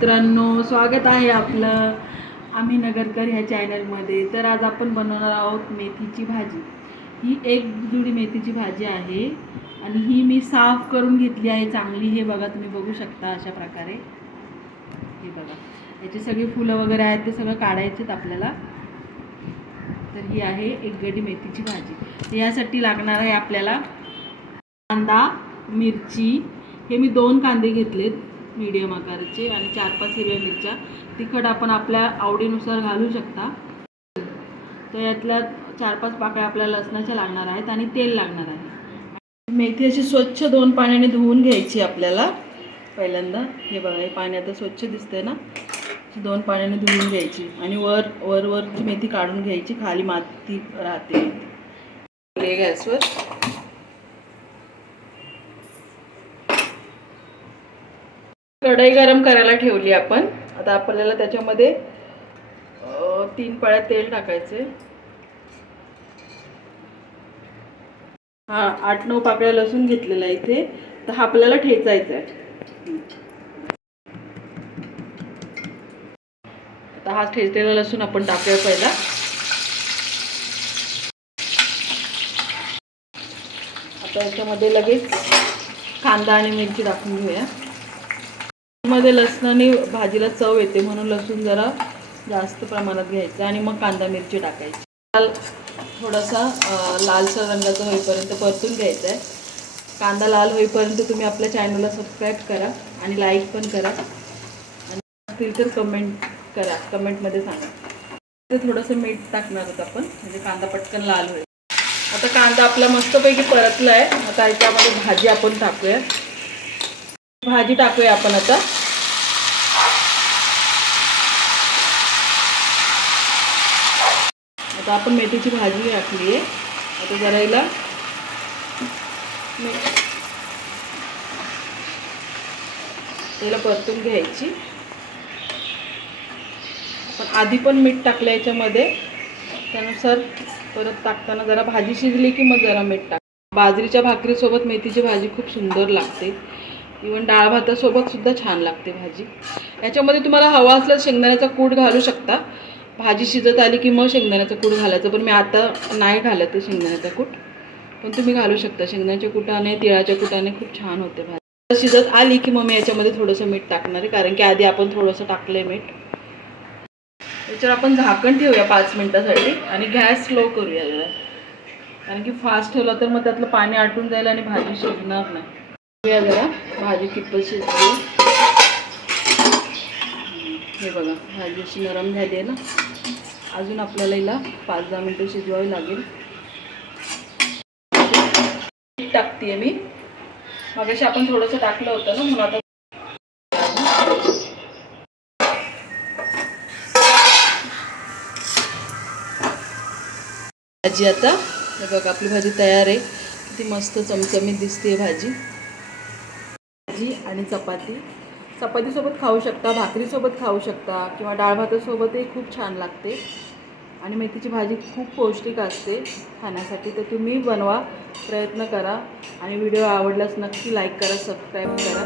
मित्रांनो, स्वागत आहे आपलं आम्ही नगरकर ह्या चॅनलमध्ये. तर आज आपण बनवणार आहोत मेथीची भाजी. ही एक जुडी मेथीची भाजी आहे आणि ही मी साफ करून घेतली आहे चांगली. हे बघा, तुम्ही बघू शकता अशा प्रकारे. हे बघा, याची सगळी फुलं वगैरे आहेत ते सगळं काढायचेत आपल्याला. तर ही आहे एक गड्डी मेथीची भाजी. यासाठी लागणार आहे आपल्याला कांदा, मिरची. हे मी 2 कांदे घेतलेत मीडियम आकाराचे आणि 4-5 हिरव्या मिरच्या. तिखट आपण आपल्या आवडीनुसार घालू शकता. तर यातल्या 4-5 पाकळ्या आपल्याला लसणाच्या लागणार आहेत आणि तेल लागणार आहे. मेथी अशी स्वच्छ 2 पाण्याने धुवून घ्यायची आपल्याला. पहिल्यांदा हे बघा, हे पाणी आता स्वच्छ दिसतंय ना, 2 पाण्याने धुवून घ्यायची आणि वरची मेथी काढून घ्यायची, खाली माती राहते. गॅसवर कढई गरम करायला ठेवली आपण. आता आपल्याला त्याच्यामध्ये 3 पळ्या तेल टाकायचे. 8-9 पाकळ्या लसूण घेतलेला इथे. तर हा आपल्याला ठेचायचा आहे. आता हा ठेचलेला लसूण आपण टाकूया पहिला. आता याच्यामध्ये लगेच कांदा आणि मिरची टाकून घेऊया. मध्ये लसणाने भाजीला चव येते म्हणून लसूण जरा जास्त प्रमाणात घ्यायचं आणि मग कांदा मिरची टाकायची. थोडासा लालसर रंगाचा होईपर्यंत परतून घ्यायचा आहे. कांदा लाल होईपर्यंत तुम्ही आपल्या चॅनलला सबस्क्राईब करा आणि लाईक पण करा आणि असतील तर कमेंट करा, कमेंटमध्ये सांगा. ते थोडंसं मीठ टाकणार आहोत आपण, म्हणजे कांदा पटकन लाल होईल. आता कांदा आपला मस्तपैकी परतला आहे. आता याच्यामध्ये भाजी आपण टाकूया. भाजी टाकूया आपण आता. आता आपण मेथीची भाजी टाकली आहे. आता जरा हिला परतून घ्यायची. पण आधी पण मीठ टाकलं याच्यामध्ये, त्यानुसार परत टाकताना जरा भाजी शिजली की मग जरा मीठ टाक. बाजरीच्या भाकरीसोबत मेथीची भाजी खूप सुंदर लागते. इवन डाळ भातासोबत सुद्धा छान लागते भाजी. याच्यामध्ये तुम्हाला हवा असल्यास शेंगदाण्याचा कूट घालू शकता. भाजी शिजत आली की मग शेंगदाण्याचा कूट घालायचं, पण मी आता नाही घालत शेंगदाण्याचा कूट. पण तुम्ही घालू शकता. शेंगदाण्याच्या कुटाने, तिळाच्या कुटाने खूप छान होते भाजी. शिजत आली की मग मी याच्यामध्ये थोडंसं मीठ टाकणार आहे, कारण की आधी आपण थोडंसं टाकलं आहे मीठ. याच्यावर आपण झाकण ठेवूया 5 मिनिटासाठी आणि गॅस स्लो करूया जरा, कारण की फास्ट ठेवला तर मग त्यातलं पाणी आटून जाईल आणि भाजी शिजणार नाही. जरा भाजी कितपत शिजली. हे बघा, भाजी अशी नरम झाली आहे ना. अजून आपल्याला हिला 5-10 मिनिटं शिजवावी लागेल. टाकते मी. मगाशी आपण थोडंसं टाकलं होतं ना, म्हणून आता भाजी. आता हे बघा, आपली भाजी तयार आहे. किती मस्त चमचमीत दिसते भाजी. भाजी आणि चपातीसोबत खाऊ शकता, भाकरीसोबत खाऊ शकता किंवा डाळ भातासोबतही खूप छान लागते. आणि मेथीची भाजी खूप पौष्टिक असते खाण्यासाठी. तर तुम्ही बनवा, प्रयत्न करा आणि व्हिडिओ आवडल्यास नक्की लाईक करा, सबस्क्राईब करा.